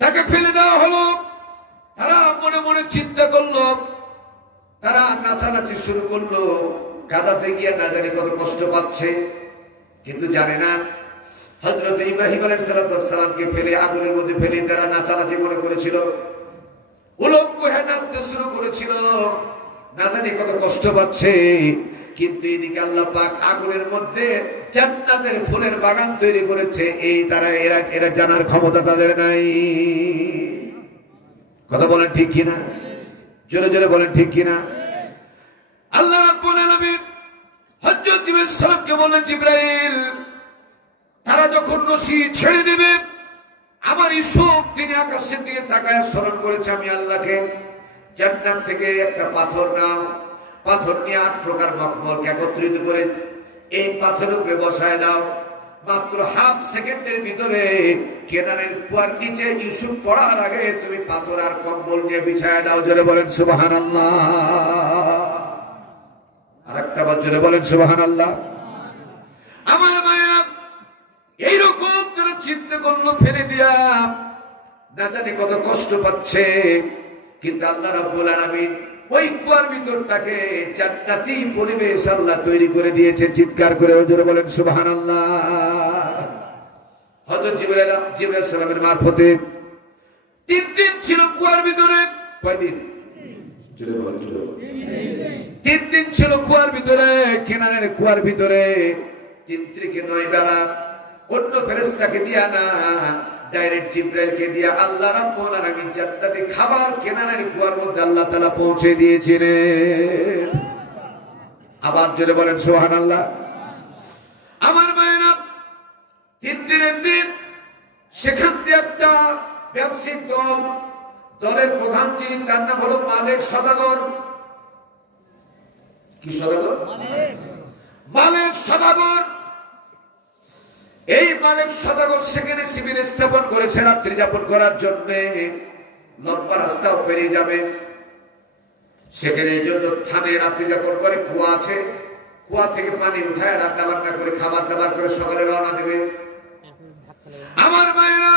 তাকে ফেলে দেওয়া হলো। তারা মনে মনে চিন্তা করলো, তারা নাচানাচি শুরু করলো, কাদাতে গিয়ে না জানি কত কষ্ট পাচ্ছে, কিন্তু জানে না হযরত ইব্রাহিম আলাইহিস সালামকে ফেলে আগুনের মধ্যে ফেলে তারা নাচানাচি মনে করেছিল, উলঙ্গ হয়ে নাচতে শুরু করেছিল, না জানি কত কষ্ট পাচ্ছে। কিন্তু এদিকে আল্লাহ পাক আগুনের মধ্যে জান্নাতের ফুলের বাগান তৈরি করেছে, এই তারা এরা জানার ক্ষমতা তাদের নাই। কথা বলেন ঠিক কিনা? জোরে জোরে বলেন ঠিক কিনা? আল্লাহ রাব্বুল আলামিন হযরত জিবরাইল সালামকে বললেন, জিবরাইল তারা যখন রশি ছেড়ে দেবে, আমার ইউসুফ তিনি আকাশের দিকে তাকায় স্মরণ করেছে আমি আল্লাহকে, জান্নাত থেকে একটা পাথর নাও, পাথর নিয়ে 8 প্রকার মখমলকে একত্রিত করে এই পাথরের উপরে বসায় দাও। মাত্র হাফ সেকেন্ডের ভিতরে কেনানের কুয়ার নিচে ইউসুফ পড়ার আগে তুমি পাথর আর কম্বল নিয়ে বিছায় দাও। জোরে বলেন সুবহানাল্লাহ। আরেকটা বার জোরে বলেন সুবহানাল্লাহ। আমার মায়েরা এইরকম তারা চিন্তা করলো, ফেলে দিয়া না জানি কত কষ্ট পাচ্ছে, কিন্তু আল্লাহ রাব্বুল আলামিন ওই কুয়ার ভিতরটাকে জান্নাতি পরিবেশ আল্লাহ তৈরি করে দিয়েছে। চিৎকার করে জোরে বলেন সুবহানাল্লাহ। হযরত জিবরাইল সালামের মারফতে 3 দিন ছিল কুয়ার ভিতরে। কয়দিন? জোরে বলেন, জোরে বলেন। 3 দিন ছিল কুয়ার ভিতরে, কেনানের কুয়ার ভিতরে। 3 থেকে 9 বেলা অন্য ফেরেশতাকে দিয়া না, ডাইরেক্ট জিবরাইলকে দিয়া আল্লাহ রাব্বুল আলামিন জান্নাতি খাবার কেনানের কুয়ার মধ্যে আল্লাহ তাআলা পৌঁছে দিয়েছিলেন। আবার জোরে বলেন সুবহানাল্লাহ। আমার মায়েরা 3 দিনের দিন সেখান দিয়ে একটা ব্যবসায়িক দলের প্রধান যিনি, তার নাম হলো মালিক সদাগর। কি সদাগর? মালিক সদাগর। এই মালিক সদাগর সেখানে শিবির স্থাপন করেছে রাত্রি যাপন করার জন্য। লম্বা রাস্তাও পেরিয়ে যাবে, সেখানে এই জন্য থামে রাত্রি যাপন করে। কুয়া আছে, কুয়া থেকে পানি উঠায় রান্না বান্না করে খাবার দাবার করে সকালে রওনা দেবে। আমার মায়েরা,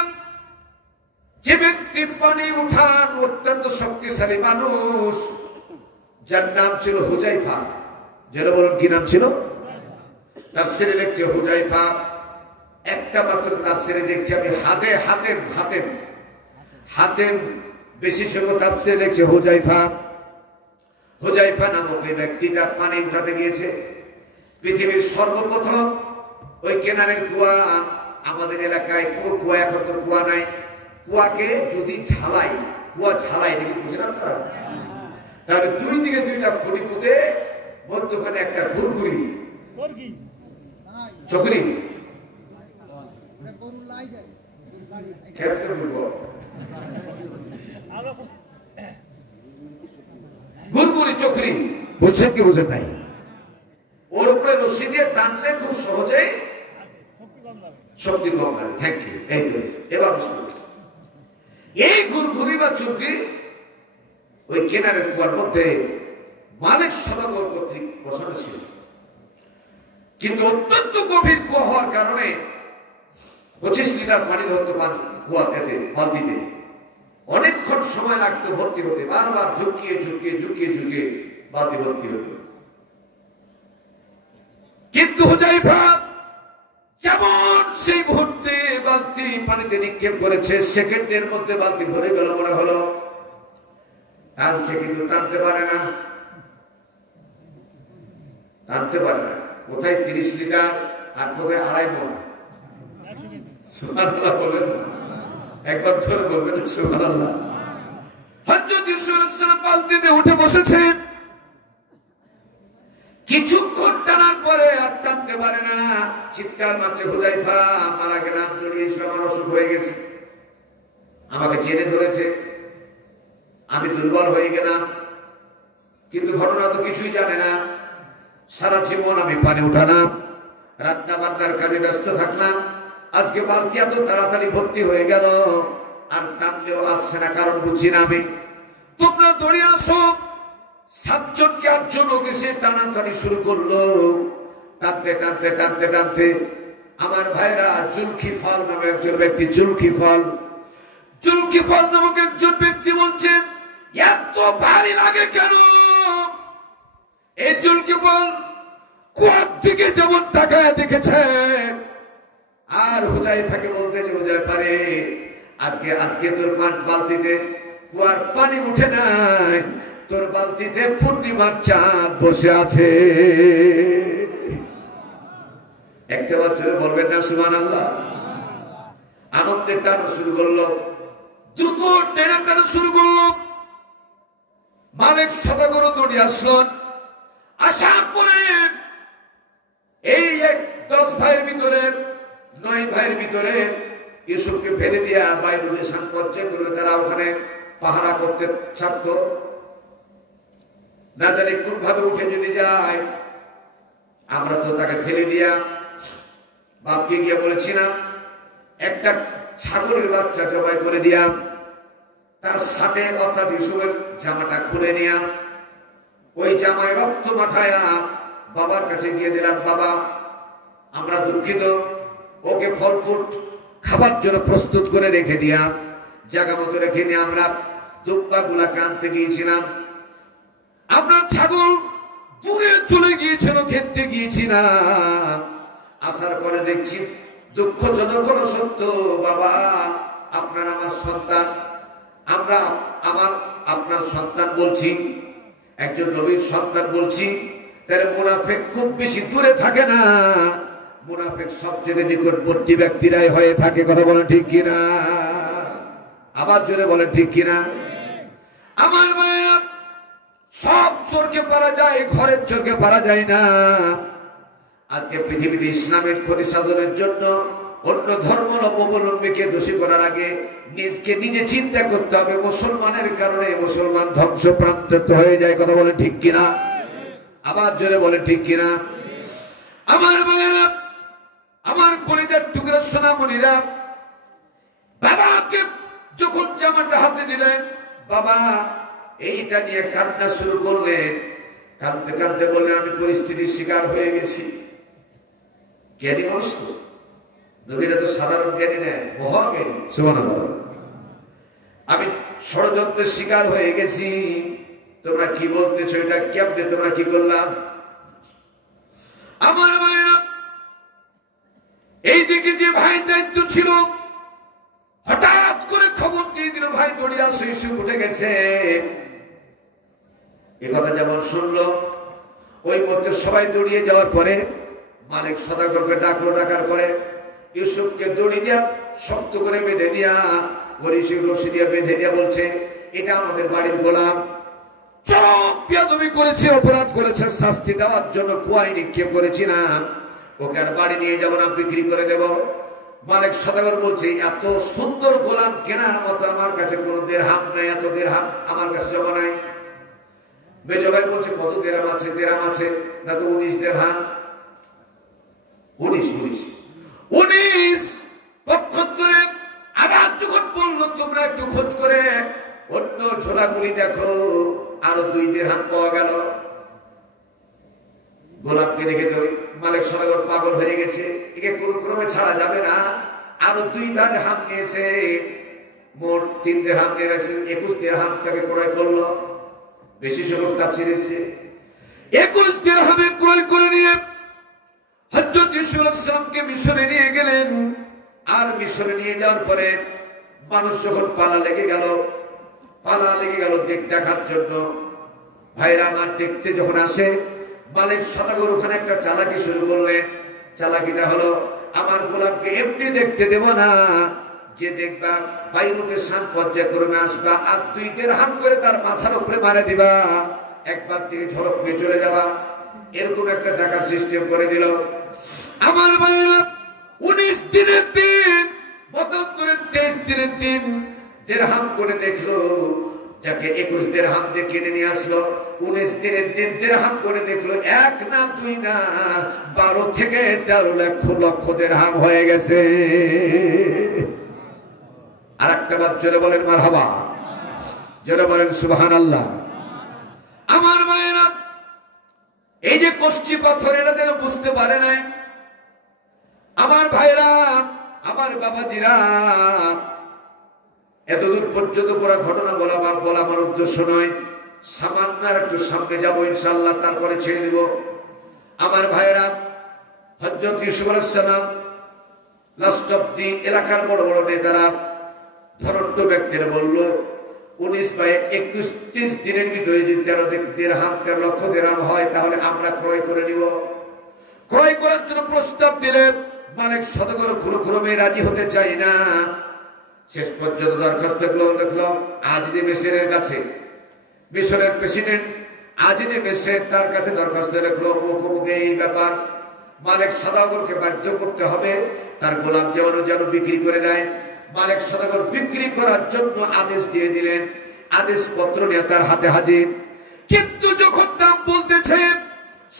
যে ব্যক্তি পানি উঠান অত্যন্ত শক্তিশালী মানুষ, যার নাম ছিল হুজাইফা। যেটা বলুন কি নাম ছিল? তাফসীরে লিখছে হুজাইফা। একটা মাত্র তাফসীরে দেখছি আমি হাতেম বেশি ছিল, তাফসীরে লিখছে হুজাইফা। হুজাইফা নামক এই ব্যক্তিটা পানি উঠাতে গিয়েছে। পৃথিবীর সর্বপ্রথম ওই কেনারের কুয়া, আমাদের এলাকায় কোনো কুয়া, এখন তো কুয়া নাই, কুয়াকে যদি ঝালাই, কুয়া ঝালাই দেখি বুঝেন আপনারা, তাহলে 2 দিকে 2টা খুঁটি পুঁতে মধ্যখানে একটা ঘুরঘুরি চকরি ঘুরঘুরি চকরি, বুঝছেন কি বুঝেন নাই? ওর উপরে রশি দিয়ে টানলে খুব সহজে শক্তি কম লাগে। Thank you. এই তো এবার বুঝতে পারছি। এই ঘুরঘুরি বা চকরি ওই কেনারের কুয়ার মধ্যে মালিক সদাগর কর্তৃক বসানো ছিল, কিন্তু অত্যন্ত গভীর কুয়া হওয়ার কারণে 25 লিটার পানি ধরতে পারেন কুয়াতে, বালতিতে অনেকক্ষণ সময় লাগতো ভর্তি হতে, বারবার ঝুঁকিয়ে ঝুঁকিয়ে ঝুঁকিয়ে ঝুঁকিয়ে বালতি ভর্তি হতো। কিন্তু হুজাইফা যেমন সেই মুহূর্তে বালতি পানিতে নিক্ষেপ করেছে, সেকেন্ডের মধ্যে বালতি ভরে গেল মনে হলো। টানছে কিন্তু টানতে পারে না, টানতে পারে না। কোথায় 30 লিটার আর কোথায় 2.5 মণ। সুবহানাল্লাহ বলেন, একবার ধরে বলবেন সুবহানাল্লাহ। হযরত ইউসুফ আলাইহিস সালাম বালতিতে উঠে বসেছেন, কিছুক্ষণ টানার পরে আর টানতে পারে না। চিৎকার মারছে, হুজাইফা মারা গেলাম, দুনিয়া আমার অসুখ হয়ে গেছে, আমাকে জেনে ধরেছে, আমি দুর্বল হয়ে গেলাম। কিন্তু ঘটনা তো কিছুই জানে না। সারা জীবন আমি পানি উঠালাম, রান্না বান্নার কাজে ব্যস্ত থাকলাম, আজকে বালতি এত তাড়াতাড়ি ভর্তি হয়ে গেল, আর টানলেও আসছে না, কারণ বুঝছি না আমি। তোমরা দৌড়ে আসো। 7 জনকে 8 জন ওকে সে টানাটানি শুরু করলো। টানতে টানতে টানতে টানতে আমার ভাইরা জুলখিফল নামে একজন ব্যক্তি, জুলকিফল নামক একজন ব্যক্তি বলছেন, এত ভারী লাগে কেন? এই জুলকিফল কুয়ার দিকে যেমন তাকায় দেখেছে, আর হুযায়ফাকে বলতে যে হুযায়ফা রে, আজকে তোর বালতিতে কুয়ার পানি উঠে নাই, তোর বালতিতে পূর্ণিমার চাঁদ বসে আছে। একটা বার জোরে বলবেন না সুবহানাল্লাহ? আনন্দের টানা শুরু করলো, দ্রুত টেনে টানা শুরু করলো। মালিক সদাগর দৌড়ে আসলেন। আসার পরে এই 10 ভাইয়ের ভিতরে 9 ভাইয়ের ভিতরে ইউসুফকে ফেলে দিয়ে বাইরুল শান পর্যায়ে করবে, তারা ওখানে পাহারা করতে ছাড়ত না, জানি কোন ভাবে উঠে যদি যায়। আমরা তো তাকে ফেলে দিয়া বাপকে গিয়ে বলেছিলাম, একটা ছাগলের বাচ্চা জবাই করে দিয়া তার সাথে অর্থাৎ ইউসুফের জামাটা খুলে নিয়া ওই জামায় রক্ত মাখায়া বাবার কাছে গিয়ে দিলাম, বাবা আমরা দুঃখিত, ওকে ফল ফ্রুট খাবার জন্য প্রস্তুত করে রেখে দিয়া জায়গা মতো রেখে নিয়ে আমরা দুব্বা গুলাকে আনতে গিয়েছিলাম। আমরা ছাগল দূরে চলে গিয়েছিল, খেতে গিয়েছিলাম। আসার পরে দেখছি দুঃখ যতক্ষণ সত্য, বাবা আপনার আমার সন্তান, আমরা আপনার সন্তান বলছি, একজন নবীর সন্তান বলছি, তাহলে মুনাফিক খুব বেশি দূরে থাকে না, মুনাফিক সবচেয়ে নিকটবর্তী ব্যক্তিরাই হয়ে থাকে। কথা বলেন ঠিক কিনা? আবার জোরে বলেন ঠিক কিনা? আমার মায়েরা, সব চোরকে পারা যায়, ঘরের চোরকে পারা যায় না। আজকে পৃথিবীতে ইসলামের ক্ষতি সাধনের জন্য অন্য ধর্মাবলম্বীকে দোষী করার আগে নিজকে নিজে চিন্তা করতে হবে, মুসলমানের কারণে মুসলমান ধ্বংস প্রান্ত হয়ে যায়। কথা বলেন ঠিক কিনা? আবার জোরে বলেন ঠিক কিনা? আমার মায়েরা, আমার কলিজার টুকরা সোনামণিরা, বাবাকে যখন জামাটা হাতে দিলেন, বাবা এইটা নিয়ে কান্না শুরু করলেন। কাঁদতে কাঁদতে বললেন, আমি পরিস্থিতির শিকার হয়ে গেছি। জ্ঞানী মানুষ তো, নবীরা তো সাধারণ জ্ঞানী নেয়, মহাজ্ঞানী। সুবহানাল্লাহ। আমি ষড়যন্ত্রের শিকার হয়ে গেছি। তোমরা কি বলতেছো, এটা কেমনে তোমরা কি করলাম? আমার মায়েরা, এই দিকে যে ভাই দায়িত্ব ছিল, হঠাৎ করে খবর দিয়ে দিল, ভাই দৌড়িয়া ইউসুফ উঠে গেছে। এ কথা যেমন শুনলো, ওই মধ্যে সবাই দৌড়িয়ে যাওয়ার পরে মালিক সদাগরকে ডাকলো। ডাকার পরে ইউসুফকে দড়ি দিয়া শক্ত করে বেঁধে দিয়া, রশি দিয়া বেঁধে দিয়া বলছে, এটা আমাদের বাড়ির গোলাম, চরম বেয়াদবি করেছে, অপরাধ করেছে, শাস্তি দেওয়ার জন্য কুয়ায় নিক্ষেপ করেছিলাম, ওকে আর বাড়ি নিয়ে যাবো না, বিক্রি করে দেব। মালিক সদাগর বলছে, এত সুন্দর গোলাম কেনার মতো আমার কাছে কোনো দিরহাম নাই, এত দিরহাম আমার কাছে জমা নাই। মেজ ভাই বলছে, কত দিরহাম আছে? দিরহাম আছে না তো 19 দিরহাম। 19 পক্ষান্তরে আবার যখন বললো, তোমরা একটু খোঁজ করে অন্য ঝোলাগুলি দেখো, আরো 2 দিরহাম পাওয়া গেল। গোলাপকে দেখে তো মালিক সদাগর পাগল হয়ে গেছে, একে কোনো ক্রমে ছাড়া যাবে না। আরো 2 দিরহাম নিয়েছে, মোট 3 দিরহাম নিয়ে 21 দিরহাম তাকে ক্রয় করলো। বেশি সংখ্যক তাফসীর এসেছে 21 দিরহামে ক্রয় করে নিয়ে হযরত ইউসুফ আলাইহিস সালামকে মিশরে নিয়ে গেলেন। আর মিশরে নিয়ে যাওয়ার পরে মানুষ যখন পালা লেগে গেল দেখার জন্য, ভাইরা আমার দেখতে যখন আসে, মালিক সদাগর ওখানে একটা চালাকি শুরু করলেন। চালাকিটা হলো, আমার গোলাপকে এমনি দেখতে দেব না, যে দেখবা বাইরুটের শান পর্যায়ক্রমে আসবা, আর 2 দিরহাম করে তার মাথার উপরে মারা দিবা, একবার থেকে ঝড়ক পেয়ে চলে যাবা, এরকম একটা টাকার সিস্টেম করে দিল। আমার ভাইরা, 19 দিনের দিন মতান্তরে 23 দিনের দিন দিরহাম করে দেখলো, যাকে 21 দিরহাম দিয়ে কিনে নিয়ে আসলো, 19 দিনের দিন দিরহাম করে দেখলো, 1 না 2 না 12 থেকে 13 লক্ষ দিরহাম হয়ে গেছে। আর একটা বার জোরে বলেন মারহাবা, জোরে বলেন সুবহানাল্লাহ। আমার মায়েরা, এই যে কষ্টি পাথর, এটা যেন বুঝতে পারে নাই। আমার ভাইরা, আমার বাবাজিরা, এতদূর পর্যন্ত পুরো ঘটনা বলা আমার উদ্দেশ্য নয়। সামান্য একটু সামনে যাবো ইনশাআল্লাহ, তারপরে ছেড়ে দিব। আমার ভাইরা, হযরত ইউসুফ আলাইহিস সালাম লাস্ট অফ দি এলাকার বড় বড় নেতারা ধরট্ট ব্যক্তিরা বলল 19 বা 21 দিনের ভিতরে যদি 13 লক্ষ দিরহাম হয় তাহলে আমরা ক্রয় করে নিব। ক্রয় করার জন্য প্রস্তাব দিলেন। মালিক সদাগর ক্রমে রাজি হতে চাই না। শেষ পর্যন্ত দরখাস্ত লিখলো আজিজে মিসরের কাছে। মিশরের প্রেসিডেন্ট আজিজে মিসর তার কাছে দরখাস্ত লিখলো অমুক এই ব্যাপার। মালিক সদাগরকে বাধ্য করতে হবে তার গোলাম যেন বিক্রি করে দেয়। মালিক সদাগর বিক্রি করার জন্য আদেশ দিয়ে দিলেন। আদেশ পত্র নিয়ে তার হাতে হাজির। কিন্তু যখন দাম বলতেছে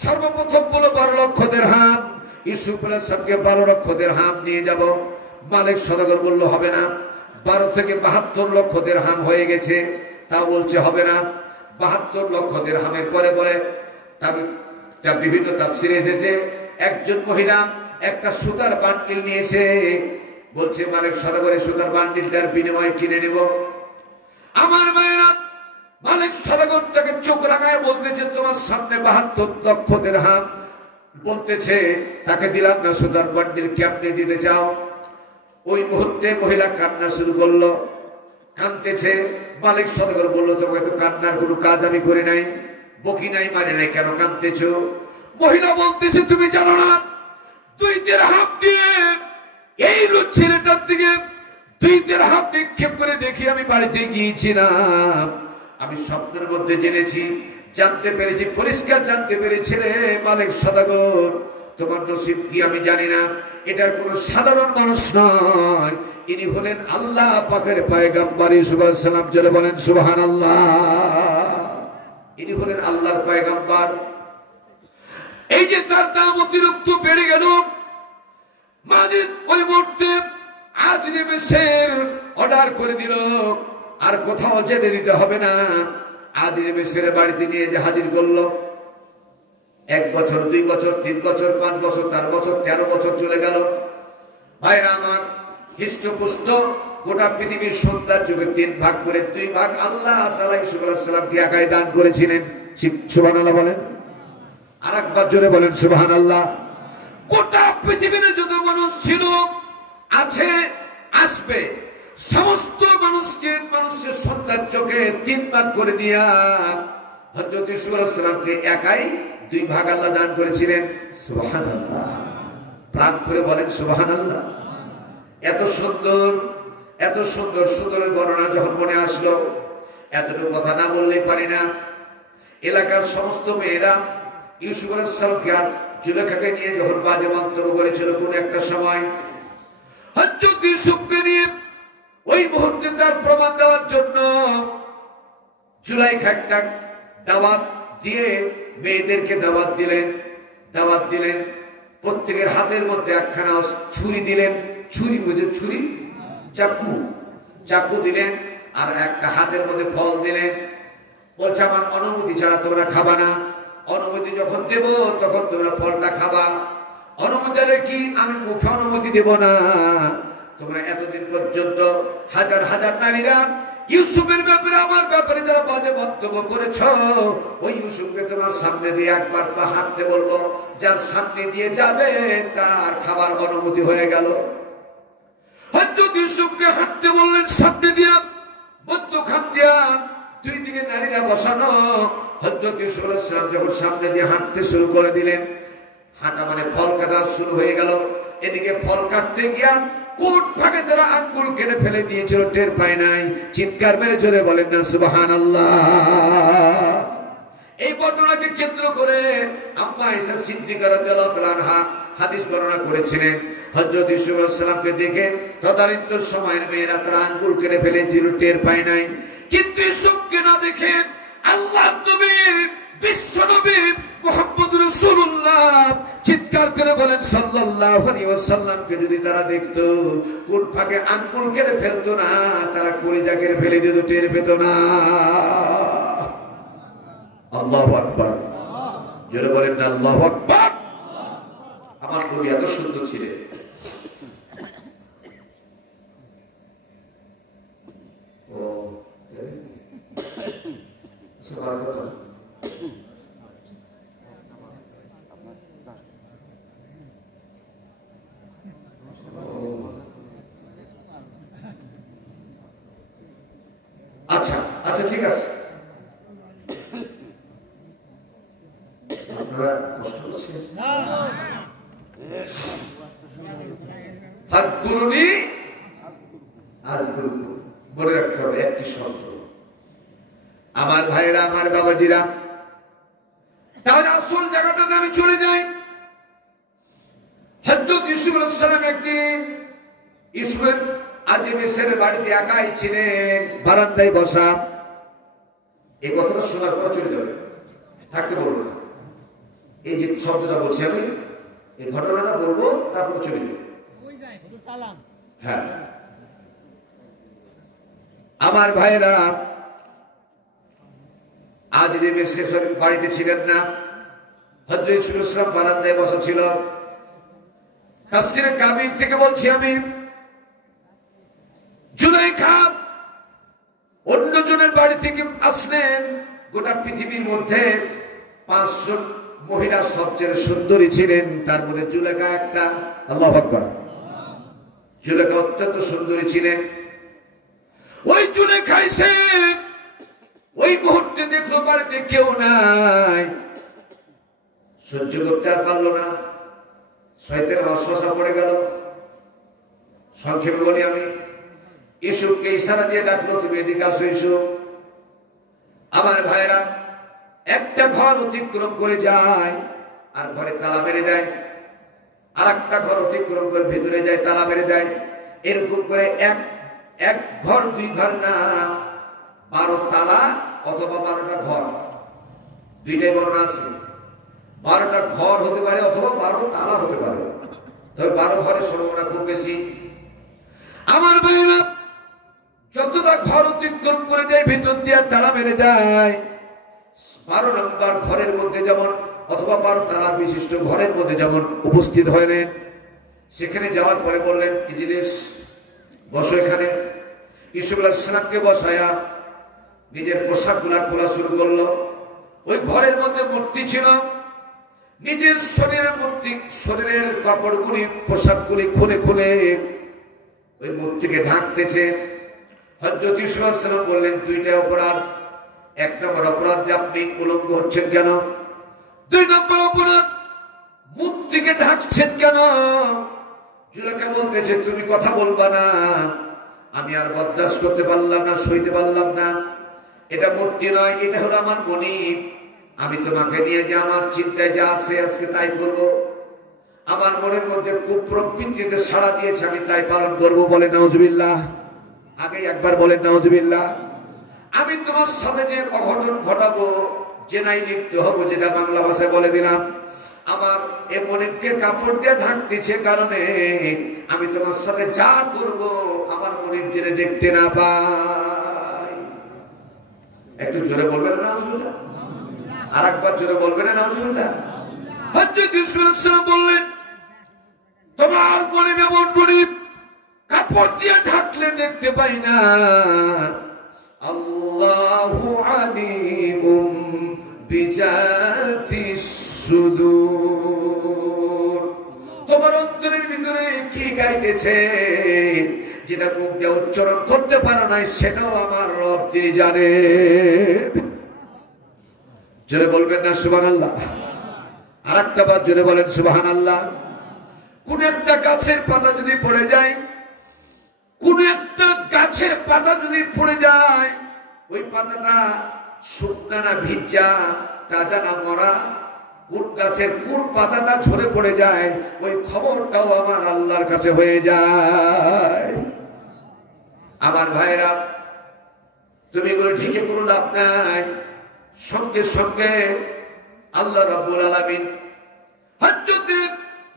সর্বপ্রথম বলো 12 লক্ষ দিরহাম। ইউসুফ আলাইহিস সালামকে 12 লক্ষ দিরহাম নিয়ে যাব। মালিক সদাগর বলল হবে না। 12 থেকে 72 লক্ষ দিরহাম হয়ে গেছে, তা বলছে হবে না। 72 লক্ষ দিরহামের পরে পরে তা বিভিন্ন তাফসিরে এসেছে একজন মহিলা একটা সুতার বান্ডিল নিয়ে এসে বলছে মালিক সদাগরের সুতার বান্ডিলটার বিনিময়ে কিনে নেব। আমার মায়েরা, মালিক সদাগর তাকে চোখ রাঙায় বলতেছে তোমার সামনে 72 লক্ষ দিরহাম বলতেছে, তাকে দিলাম না সুতার বান্ডিল, কেমনে দিতে চাও? ওই মুহূর্তে মহিলা কান্না শুরু করলো, কাঁদতেছে। মালিক সদাগর বলল তোমাকে তো কান্নার কোনো কাজ আমি করি নাই, বকি নাই, মানে নাই, কেন কাঁদতেছ? মহিলা বলতেছে তুমি জানো না 2 দিরহাম দিয়ে এই ছেলেটার থেকে 2 দিরহাম নিক্ষেপ করে দেখি আমি বাড়িতে গিয়েছিলাম। আমি স্বপ্নের মধ্যে জেনেছি, জানতে পেরেছি, পরিষ্কার জানতে পেরেছি রে মালিক সদাগর তোমার নসিব কি আমি জানি না। এটার কোন সাধারণ মানুষ নয়, ইনি হলেন আল্লাহ পাকের পয়গম্বর ইউসুফ আলাইহিস সালাম। জোরে বলেন সুবহানাল্লাহ। ইনি হলেন আল্লাহর পয়গম্বর। এই যে তার দাম অতিরিক্ত বেড়ে গেল, মাঝে ওই মুহূর্তে আজিজে মিসর অর্ডার করে দিল আর কোথাও যেতে দিতে হবে না। আজিজে মিসরের বাড়িতে নিয়ে যে হাজির করলো। 1 বছর, 2 বছর, 3 বছর, 5 বছর, 4 বছর, 13 বছর চলে গেল। ভাইরা আমার, হৃষ্টপুষ্ট গোটা পৃথিবীর সৌন্দর্যকে 3 ভাগ করে 2 ভাগ আল্লাহ তাআলা ইউসুফ আলাইহিস সালামকে একাই দান করেছিলেন। সুবহানাল্লাহ বলেন। আর একবার জোরে বলেন সুবহানাল্লাহ। গোটা পৃথিবীর যত মানুষ ছিল, আছে, আসবে, সমস্ত মানুষের সৌন্দর্যকে 3 ভাগ করে দিয়া হযরত ইউসুফ আলাইহিস সালামকে একাই 2 ভাগ আল্লাহ দান করেছিলেন। সুবহানাল্লাহ। প্রাণ করে বলেন সুবহানাল্লাহ। এত সুন্দর, এত সুন্দর সুন্দরের বর্ণনা যখন মনে আসলো, এতটুকু কথা না বললেই পারি না। এলাকার সমস্ত মেয়েরা ইউসুফ আলাইহিস সালামকে আর জুলেখাকে নিয়ে যখন বাজে মন্তব্য করেছিল কোন একটা সময়, হযরত ইউসুফকে নিয়ে ওই মুহূর্তে তার প্রমাণ দেওয়ার জন্য জুলাইখা একটা দাওয়াত দিয়ে মেয়েদেরকে দাওয়াত দিলেন। প্রত্যেকের হাতের মধ্যে একখানা ছুরি দিলেন। ছুরি বুঝে ছুরি, চাকু দিলেন আর একটা হাতের মধ্যে ফল দিলেন। বলছে আমার অনুমতি ছাড়া তোমরা খাবা না, অনুমতি যখন দেব তখন তোমরা ফলটা খাবা। অনুমতি কি আমি মুখে অনুমতি দেব না। তোমরা এতদিন পর্যন্ত হাজার হাজার নারীরা ইউসুফের ব্যাপারে আমার ব্যাপারে যারা বাজে মন্তব্য করেছ, ওই ইউসুফকে তোমার সামনে দিয়ে একবার পা হাঁটতে বলবো, যার সামনে দিয়ে যাবে তার খাবার অনুমতি হয়ে গেল। হযরত ইউসুফকে হাঁটতে বললেন সামনে দিয়া, মধ্যখান দিয়া 2 দিকে নারীরা বসানো। হযরত ইউসুফ আলাইহিস সালাম যখন সামনে দিয়ে হাঁটতে শুরু করে দিলেন, হাঁটা মানে ফল কাটা শুরু হয়ে গেল। এদিকে ফল কাটতে গিয়া কোন ভাগে তারা আঙ্গুল কেটে ফেলে দিয়েছিল টের পায় নাই। চিৎকার মেরে জোরে বলেন না সুবহানাল্লাহ। এই ঘটনাকে কেন্দ্র করে আম্মা আয়েশা সিদ্দিকা রাদিয়াল্লাহু তাআলা আনহা হাদিস বর্ণনা করেছিলেন। হযরত ইউসুফ আলাইহিস সালামকে দেখে তদানীন্তন সময়ের মেয়েরা তারা আঙ্গুল কেটে ফেলেছিল টের পায় নাই। কিন্তু ইউসুফকে না দেখে আল্লাহর নবী, বিশ্ব নবী মুহাম্মদ রাসূলুল্লাহ চিৎকার করে বলেন সাল্লাল্লাহু আলাইহি ওয়াসাল্লামকে যদি তারা দেখতো, কোন ফাঁকে আঙ্গুল কেটে ফেলতো না, তারা কলিজা কেটে ফেলে দিত, টের পেত না। আল্লাহু আকবার। জোরে বলেন না আল্লাহু আকবার। আমার নবী এত সুন্দর ছিলেন। আচ্ছা আচ্ছা ঠিক আছে, আপনারা কষ্ট করছেন। ফাদকুরুনি আযকুরকুম, বলে রাখতে হবে একটি শব্দ। আমার ভাইরা, আমার বাবাজিরা, তাহলে আসল জায়গাটাতে আমি চলে যাই। হযরত ইউসুফ আলাইহিস সালাম একদিন ইসমাইল আজি মিসরের বাড়িতে একাই ছিলেন, বারান্দায় বসা। এই কথাটা শোনার পরে চলে যাবে, থাকতে বলবো না। এই যে শব্দটা বলছি আমি, এই ঘটনাটা বলবো, তারপরে চলে যাবে। হ্যাঁ আমার ভাইরা, আজ যে মিসরের বাড়িতে ছিলেন না, হযরত ইউসুফ আলাইহিস সালাম বারান্দায় বসা ছিল। তাফসীরে কাবীর থেকে বলছি আমি, জুলাইখা অন্যজনের বাড়ি থেকে আসলেন। গোটা পৃথিবীর মধ্যে 5 জন মহিলা সবচেয়ে সুন্দরী ছিলেন, তার মধ্যে জুলেখা একটা। আল্লাহু আকবার। জুলেখা অত্যন্ত সুন্দরী ছিলেন। ওই জুলেখা এসে ওই মুহূর্তে দেখলো বাড়িতে কেউ নাই, সহ্য করতে আর পারলো না, শয়তানের ওয়াসওয়াসা পড়ে গেল। সংক্ষেপে বলি আমি, ইউসুফকে ইশারা দিয়ে ডাকলো, তুমি এদিকে আসো ইউসুফ। আমার ভাইরা, একটা ঘর অতিক্রম করে যায় আর ঘরে তালা মেরে দেয়, আর একটা ঘর অতিক্রম করে ভেতরে যায়, তালা মেরে দেয়। এরকম করে এক ঘর 2 ঘর না, 12 তালা অথবা 12টা ঘর, দুইটাই বর্ণনা আছে। 12টা ঘর হতে পারে অথবা 12 তালা হতে পারে, তবে 12 ঘরের সম্ভাবনা খুব বেশি। আমার ভাইরা, যতটা ঘর অতিক্রম করে যায় ভেতর দিয়ে তালা মেরে যায়। 12 নম্বর ঘরের মধ্যে যেমন, অথবা 12 তালা বিশিষ্ট ঘরের মধ্যে যেমন উপস্থিত হলেন, সেখানে যাওয়ার পরে বললেন, কি জিনিস, বসো এখানে। ইউসুফ আলাইহিস সালামকে বসায়া নিজের পোশাকগুলা খোলা শুরু করলো। ওই ঘরের মধ্যে মূর্তি ছিল, নিজের শরীরের কাপড়গুলি, পোশাকগুলি খুলে খুলে ওই মূর্তিকে ঢাকতেছে। হযরত ইউসুফ আলাইহিস সালাম বললেন, 2টা অপরাধ। 1 নম্বর অপরাধ যে আপনি উলঙ্গ হচ্ছেন কেন, 2 নম্বর অপরাধ মূর্তিকে ঢাকছেন কেন। জুলেখা বলতেছে, তুমি কথা বলবা না, আমি আর বরদাস্ত করতে পারলাম না, সইতে পারলাম না। এটা মূর্তি নয়, এটা হলো আমার মনিব। আমি তোমাকে নিয়ে যে আমার চিন্তায় যা আছে আজকে তাই করব। আমার মনের মধ্যে কুপ্রবৃত্তিতে সাড়া দিয়েছে, আমি তাই পালন করব। বলে নাউজুবিল্লাহ। আগে একবার বলেন নাউজুবিল্লাহ। আমি তোমার সাথে যে অঘটন ঘটাবো, জেনাই লিপ্ত হবো, যেটা বাংলা ভাষায় বলে দিলাম, আমার এই মনিবকে কাপড় দিয়ে ঢাকতেছে কারণে আমি তোমার সাথে যা করব আমার মনিব জেনে দেখতে না পাই। একটু জোরে বলবেন না নাউজুবিল্লাহ? আর একবার জোরে বলবেন না নাউজুবিল্লাহ? হযরত ইউসুফ আলাইহিস সালাম বললেন, তোমার মনিব এমন মনিব, কাপড় দিয়ে ঢাকলে দেখতে পাই না। আল্লাহু আলিমুম বিজাতিস সুদূর। তোমার অন্তরের ভিতরে কি গাইতেছে, যেটা মুখ দিয়ে উচ্চারণ করতে পারো নাই, সেটাও আমার রব তিনি জানেন। জোরে বলবেন না সুবহানাল্লাহ? আর একটা বার জোরে বলেন সুবহানাল্লাহ। কোন একটা গাছের পাতা যদি পড়ে যায়, কোন একটা গাছের পাতা যদি পড়ে যায়, ওই পাতাটা শুকনা না ভিজা, তাজা না মরা, কোন গাছের কোন পাতাটা ঝরে পড়ে যায়, ওই খবরটাও আমার আল্লাহর কাছে হয়ে যায়। আমার ভাইরা, তুমি এগুলো ঢেকে কোনো লাভ নাই। সঙ্গে সঙ্গে আল্লাহ রাব্বুল আলামিন হযরত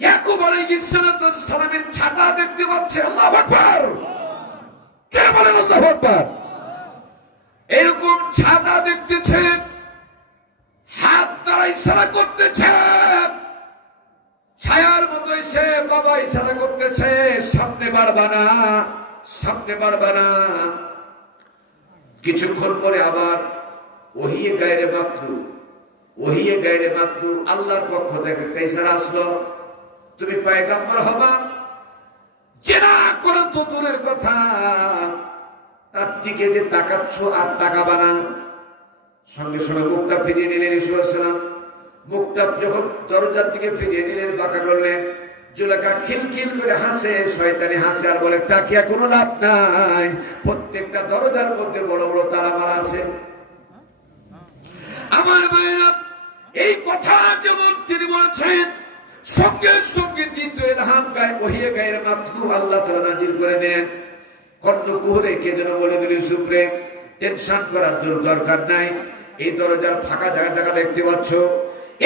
ইয়াকুব আলাইহিস সালামের ছাতা দেখতে পাচ্ছে। আল্লাহু আকবার। জোরে বলেন আল্লাহু আকবার। এরকম ছাতা দেখতেছে, হাত দ্বারা ইশারা করতেছে, ছায়ার মতো এসে বাবা ইশারা করতেছে, সামনে বাড়বা না, সামনে বাড়বা না। কিছুক্ষণ পরে আবার ওহিয়ে গায়রে মাতলু, ওহিয়ে গায়রে মাতলু, আল্লাহর পক্ষ থেকে একটা ইশারা আসলো, তুমি পয়গম্বর হবা। জেনা করা তো দূরের কথা, তার দিকে যে তাকাচ্ছ আর তাকাবা না। সঙ্গে সঙ্গে মুখটা ফিরিয়ে নিলেন ঈসা আলাইহিস সালাম। মুখটা যখন দরজার দিকে ফিরিয়ে নিলেন, বাঁকা করলেন, জুলেখা খিলখিল করে হাসে, শয়তানি হাসে আর বলে, তাকিয়া কোনো লাভ নাই, প্রত্যেকটা দরজার মধ্যে বড় বড় তালা মারা আছে। আমার ভাইরা, এই কথা যেমন তিনি বলেছেন, সঙ্গে সঙ্গে দ্বিতীয় ইলহাম গায়ে ওহিয়ে গায়ের মাতলু আল্লাহ তাআলা নাজিল করে দেন। কর্ণকুহরে কে যেন বলে দিল, ইউসুফরে টেনশন করার দরকার নাই, এই দরজার ফাঁকা জায়গা দেখতে পাচ্ছ,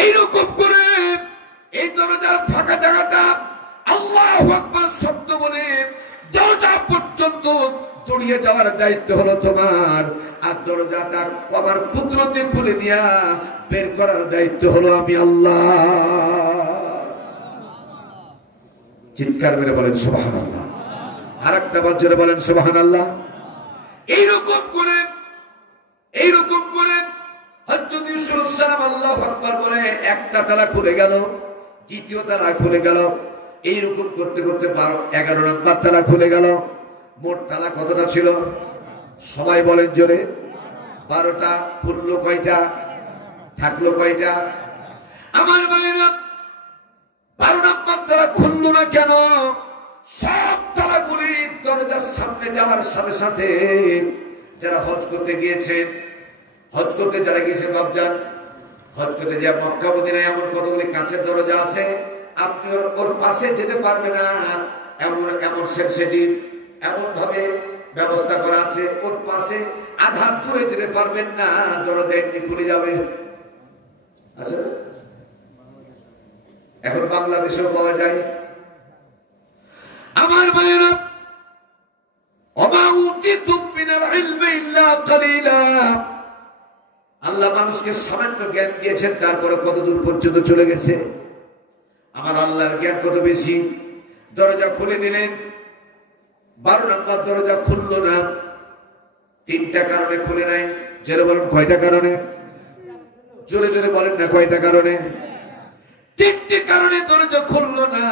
এইরকম করে এই দরজার ফাঁকা জায়গাটা আল্লাহু আকবার শব্দ বলে দরজা পর্যন্ত দৌড়িয়ে যাওয়ার দায়িত্ব হলো তোমার, আর দরজাটা আমার কুদরতে খুলে দিয়া বের করার দায়িত্ব হলো আমি আল্লাহ। চিৎকার মেরে বলেন সুবহানাল্লাহ। আর একটা বার জোরে বলেন সুবহানাল্লাহ। এইরকম করে হযরত ইউসুফ আলাইহিস সালাম আল্লাহু আকবার বলে একটা তালা খুলে গেল, দ্বিতীয় তালা খুলে গেল, এইরকম করতে করতে 11 নম্বর তালা খুলে গেল। মোট তালা কতটা ছিল সবাই বলেন জোরে? 12টা। খুললো কয়টা? থাকলো কয়টা? আমার ভাইরা, 12 নম্বর তালা খুললো না কেন? সব তালাগুলি দরজার সামনে যাওয়ার সাথে সাথে যারা হজ করতে গিয়েছেন, হজ করতে যারা গিয়েছেন বাবজান, হজ করতে যা মক্কা মদিনায় এমন কতগুলি কাঁচের দরজা আছে, আপনি ওর পাশে যেতে পারবে না, এমন সেনসিটিভ, এমন ভাবে ব্যবস্থা করা আছে, ওর পাশে আধা দূরে যেতে পারবেন না, দরজা এমনি খুলে যাবে। আচ্ছা, এখন বাংলাদেশেও পাওয়া যায়। আমার ভাইরা, ওমা উতিতুম মিনাল ইলমি ইল্লা কালিলা, আল্লাহ মানুষকে সামান্য জ্ঞান দিয়েছেন, তারপরে কত দূর পর্যন্ত চলে গেছে। আমার আল্লাহর জ্ঞান কত বেশি। দরজা খুলে দিলেন, 12 নম্বর দরজা খুললো না। 3টা কারণে খুলে নাই। জোরে বলেন কয়টা কারণে? জোরে জোরে বলেন না কয়টা কারণে? 3টি কারণে দরজা খুললো না।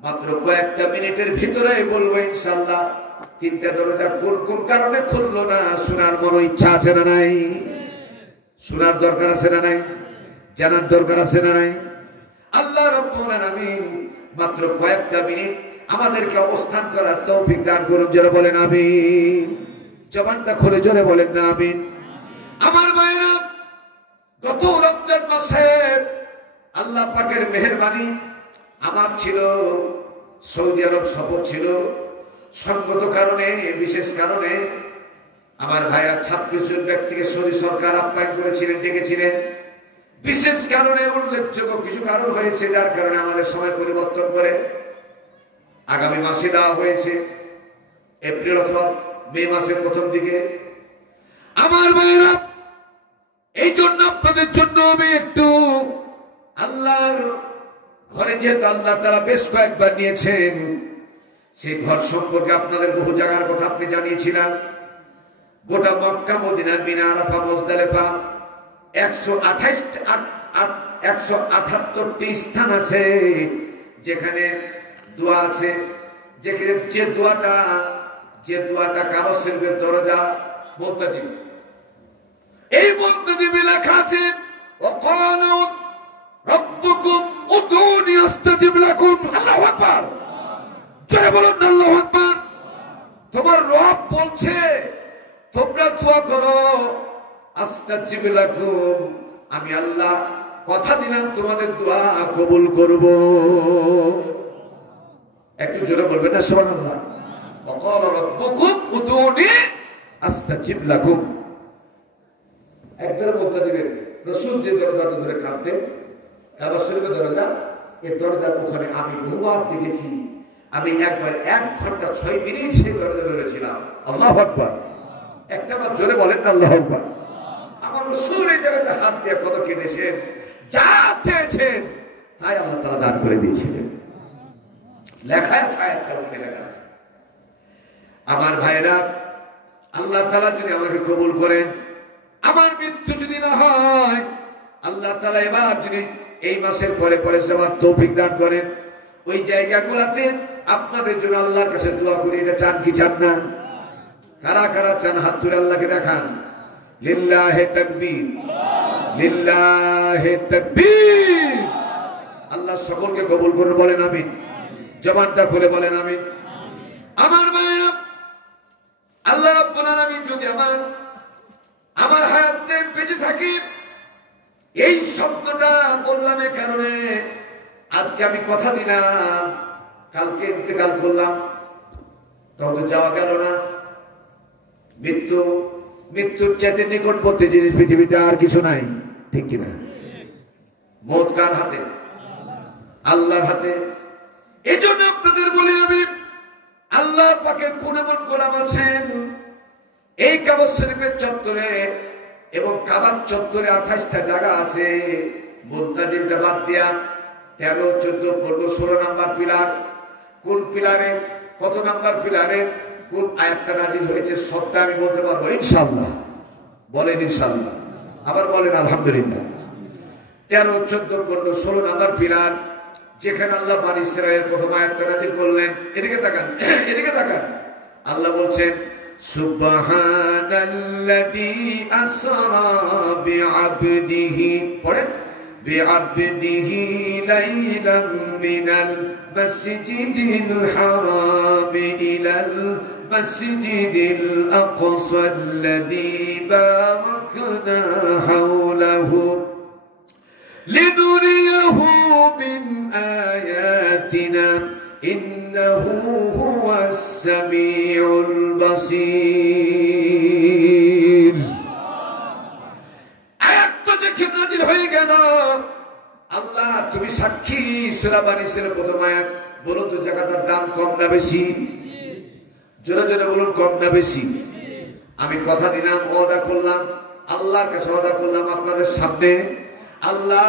মাত্র কয়েকটা মিনিটের ভিতরে বলবো ইনশাআল্লাহ 3টা দরজা কোন কোন কারণে খুললো না। শোনার মনে ইচ্ছা আছে না নাই? শোনার দরকার আছে না নাই? জানার দরকার আছে না নাই? আল্লাহ রাব্বুল আলামিন মাত্র কয়েকটা মিনিট আমাদেরকে অবস্থান করার তৌফিক দান করুন। যারা বলেন আমিন। জবানটা খুলে জোরে বলেন না আমিন। আমার ভাইরা, গত রমজান মাসে আল্লাহ পাকের মেহেরবানি, আমার ছিল সৌদি আরব সফর ছিল, সঙ্গত কারণে, বিশেষ কারণে আমার ভাইরা 26 জন ব্যক্তিকে সৌদি সরকার আপ্যায়ন করেছিলেন, ডেকেছিলেন। বিশেষ কারণে, উল্লেখযোগ্য কিছু কারণ হয়েছে, যার কারণে আমাদের সময় পরিবর্তন করে আগামী মাসে দেওয়া হয়েছে, এপ্রিল অথবা মে মাসের প্রথম দিকে। আমার ভাইরা, এই জন্য আপনাদের জন্য আমি একটু আল্লাহর ঘরে, যেহেতু আল্লাহ তাআলা বেশ কয়েকবার নিয়েছেন, সেই ঘর সম্পর্কে আপনাদের বহু জায়গার কথা আপনি জানিয়েছিলাম। গোটা Mecca Medina Mina Arafah Muzdalifah 178টি স্থান আছে যেখানে দোয়া আছে, যেখানে যে দোয়াটা কাবা শরীফের দরজা মুলতাজিম, এই মুলতাজিমে লেখা আছে ওয়াকালা রাব্বুকুম উদউনি আস্তাজিব লাকুম। আল্লাহু আকবার। জোরে বলুন আল্লাহু আকবার। তোমার রব বলছে তোমরা দোয়া করো, আস্তাজিব লাকুম, আমি আল্লাহ কথা দিলাম তোমাদের দোয়া কবুল করব। একটু জোরে বলবেন না সুবহানাল্লাহ। ওয়াকালা রাব্বুকুম উদউনি আস্তাজিব লাকুম। একবার বলতে দিবেন, রাসূল যে দরজাটা ধরে কাঁদতেন, কাবা শরীফের দরজা, এই দরজার ওখানে আমি বহুবার দেখেছি। আমি একবার 1 ঘন্টা 6 মিনিট সেই দরজা ধরেছিলাম। আল্লাহু আকবার। একটা বার জোরে বলেন না আল্লাহু আকবার। আমার রাসূল এই জায়গাতে হাত দিয়ে কত কেঁদেছেন, যা চেয়েছেন তাই আল্লাহ তাআলা দান করে দিয়েছিলেন। লেখা আছে, আয়াত কারিমে লেখা আছে। আমার ভাইরা, আল্লাহ তাআলা যদি আমাকে কবুল করেন, আমার মৃত্যু যদি না হয়, আল্লাহ তাআলা এবার যদি এই মাসের পরে পরে যাওয়ার তৌফিক দান করেন, ওই জায়গাগুলোতে আপনাদের জন্য আল্লাহর কাছে দোয়া করি। এটা চান কি চান না? কারা কারা চান হাত তুলে আল্লাহকে দেখান। লিল্লাহি তাকবীর, লিল্লাহি তাকবীর। আল্লাহ সকলকে কবুল করে বলেন আমিন। জবানটা খুলে বলেন আমিন। আমার মায়েরা, আল্লাহ রাব্বুল আলামিন যদি আমার হায়াতে বেঁচে থাকি, এই শব্দটা বললাম এই কারণে, আজকে আমি কথা দিলাম কালকে ইন্তেকাল করলাম, তখন তো যাওয়া গেল না। মৃত্যুর চাইতে নিকটবর্তী জিনিস পৃথিবীতে আর কিছু নাই, ঠিক কিনা? মওত কার হাতে? আল্লাহর হাতে। এই জন্য আপনাদের বলি আমি, আল্লাহ পাকের কোন এমন গোলাম আছেন এই কাবা শরীফের চত্বরে এবং কাবার চত্বরে 28টা জায়গা আছে, মুলতাজিমটা বাদ দিয়া 13, 14, 15, 16 নাম্বার পিলার। কোন পিলারে, কত নাম্বার পিলারে কোন আয়াতটা নাযিল হয়েছে সবটা আমি বলতে পারবো ইনশাআল্লাহ। বলেন ইনশাআল্লাহ, আবার বলেন আলহামদুলিল্লাহ। 13, 14, 15, 16 নাম্বার পিলার, যেখানে আল্লাহ বনী ইসরাঈলের প্রথম আয়াতটা নাযিল করলেন। এদিকে তাকান, এদিকে তাকান। আল্লাহ বলছেন, সুবহানাল্লাযী আসরা বিআবদিহি, পড়েন, বিআবদিহি লাইলাম মিনাল মাসজিদিল হারাম ইলাল মাসজিদিল আকসাল্লাযী বারাকনা হাওলাহু লিনুরিয়াহু মিন আয়াতিনা ইন্নাহু হুয়াস সামিউল বাসীর। আয়াতটা যখন নাযিল হয়ে গেল, আল্লাহ তুমি সাক্ষী, সূরা বনী ইসরাঈলের প্রথম আয়াত। বলুন তো জায়গাটার দাম কম না বেশি? জোরে জোরে বলুন, কম না বেশি? আমি কথা দিলাম, ওয়াদা করলাম, আল্লাহর কাছে ওয়াদা করলাম আপনাদের সামনে, আল্লাহ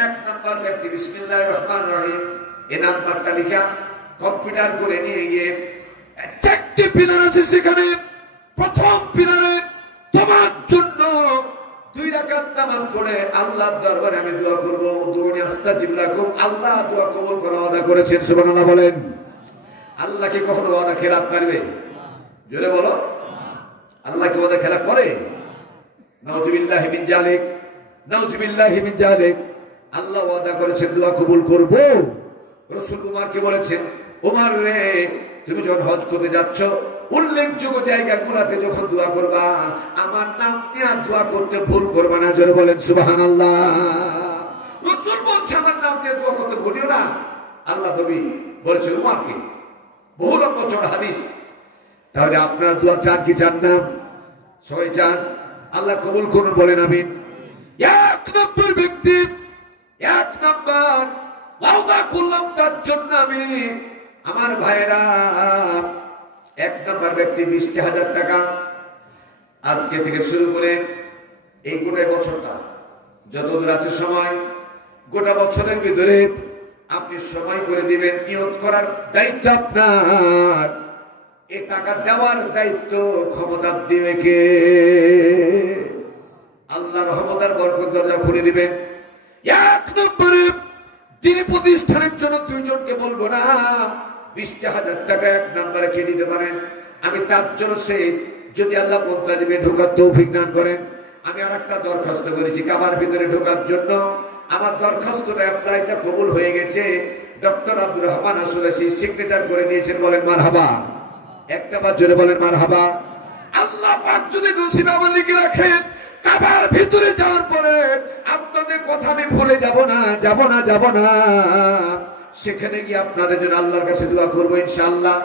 1 নাম্বার ব্যক্তি বিসমিল্লাহির রহমানির রহিম এই নাম্বারটা লিখা কম্পিউটার করে নিয়ে গিয়ে 4টি পিলার আছে, সেখানে প্রথম পিলারে তোমার জন্য 2 রাকাত নামাজ পড়ে আল্লাহর দরবারে আমি দোয়া করব। উদউনি আস্তাজিব লাকুম, আল্লাহ দোয়া কবুল করার ওয়াদা করেছেন। সুবহানাল্লাহ বলেন। আল্লাহ কি কখনো ওয়াদা খেলাফ করবে? জোরে বলো, আল্লাহ কি ওয়াদা খেলাফ করে? নাউযুবিল্লাহি মিন যালিক, নাউযুবিল্লাহি মিন যালিক। আল্লাহ ওয়াদা করেছেন দোয়া কবুল করব। রাসূল উমরকে বলেছেন, উমর রে, তুমি যখন হজ করতে যাচ্ছ উল্লেখযোগ্য জায়গাগুলোতে যখন দোয়া করবা আমার নাম নিয়ে দোয়া করতে ভুল করবা না। জোরে বলেন সুবহানাল্লাহ। রাসূল বলছে আমার নাম নিয়ে দোয়া করতে ভুলিও না। আল্লাহ নবী বলেছেন উমরকে, বহু লম্বা চড়া হাদিস। তাহলে আপনারা দোয়া চান কি চান না? সবাই চান। আল্লাহ কবুল করুন, বলেন আমিন। 1 নম্বর ব্যক্তি, 1 নম্বর ওয়াদা করলাম তার জন্য আমি, আমার ভাইরা, 1 নম্বর ব্যক্তি 20,000 টাকা আজকে থেকে শুরু করে এই গোটা বছরটা যতদূর আছে সময়, গোটা বছরের ভিতরে আপনি সময় করে দিবেন। নিয়ত করার দায়িত্ব আপনার, এই টাকা দেওয়ার দায়িত্ব ক্ষমতা দিবে কে? আল্লাহ রহমতের বরকত দরজা খুলে দিবেন। 1 নম্বরে তিনি প্রতিষ্ঠানের জন্য 2 জনকে বলবো না, 20,000 টাকা 1 নম্বরে কে দিতে পারেন আমি তার জন্য, সে যদি আল্লাহ মুলতাজিমে ঢোকার তৌফিক দান করেন। আমি আরেকটা দরখাস্ত করেছি কাবার ভিতরে ঢোকার জন্য, আমার দরখাস্তটা অ্যাপ্লাইটা কবুল হয়ে গেছে। ডক্টর আব্দুর রহমান আসলাসি সিগনেচার করে দিয়েছেন। বলেন মারহাবা, একটা বার জোরে বলেন মারহাবা। আল্লাহ পাক যদি নসিব আমার লিখে রাখেন, কাবার ভিতরে যাওয়ার পরে আপনাদের কথা আমি ভুলে যাব না, যাব না, যাব না। সেখানে গিয়ে আপনাদের জন্য আল্লাহর কাছে দোয়া করবো ইনশাআল্লাহ।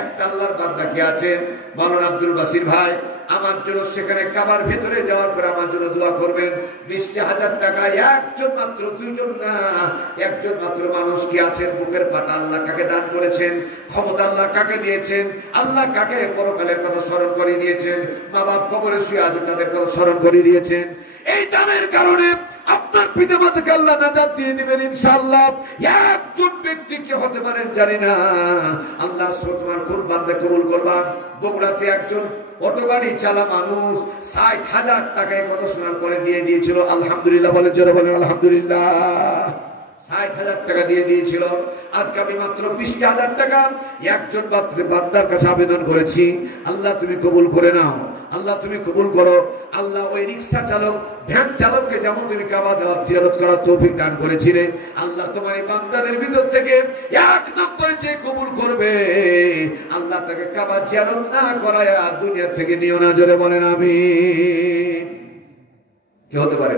একটা আল্লাহর বান্দা কি আছেন, মাওলানা আব্দুল বাসির ভাই, আমার জন্য সেখানে কাবার ভিতরে যাওয়ার পরে আমার জন্য দোয়া করবেন। 20,000 টাকা একজন মাত্র, 2 জন না, একজন মাত্র মানুষ কি আছেন, বুকের পাটা আল্লাহ কাকে দান করেছেন, ক্ষমতা আল্লাহ কাকে দিয়েছেন, আল্লাহ কাকে পরকালের কথা স্মরণ করে দিয়েছেন, মা বাপ কবরে শুয়ে আছে তাদের কথা স্মরণ করে দিয়েছেন। এই দানের কারণে আপনার পিতামাতাকে আল্লাহ নাজাত দিয়ে দিবেন ইনশাআল্লাহ। একজন ব্যক্তি কি হতে পারেন জানি না, আল্লাহ তোমার কোন বান্দা কবুল করবেন। বগুড়াতে একজন অটো গাড়ি চালা মানুষ ৬০,০০০ টাকায় কত স্নান করে দিয়ে দিয়েছিল। আলহামদুলিল্লাহ বলে, জোরে বলেন আলহামদুলিল্লাহ। ৬০,০০০ টাকা দিয়ে দিয়েছিল। আজকে আমি মাত্র ২০,০০০ টাকা একজন বান্দার কাছে আবেদন করেছি। আল্লাহ তুমি কবুল করে নাও, আল্লাহ তুমি কবুল করো। আল্লাহ ওই রিক্সা চালক, ভ্যান চালককে যেমন তুমি কাবা জিয়ারত করার তৌফিক দান করেছিলে, আল্লাহ তোমার এই বান্দাদের ভিতর থেকে ১ নম্বরে যে কবুল করবে, আল্লাহ তাকে কাবা জিয়ারত না করায় আর দুনিয়া থেকে নিও না। জোরে বলেন আমিন। কি হতে পারে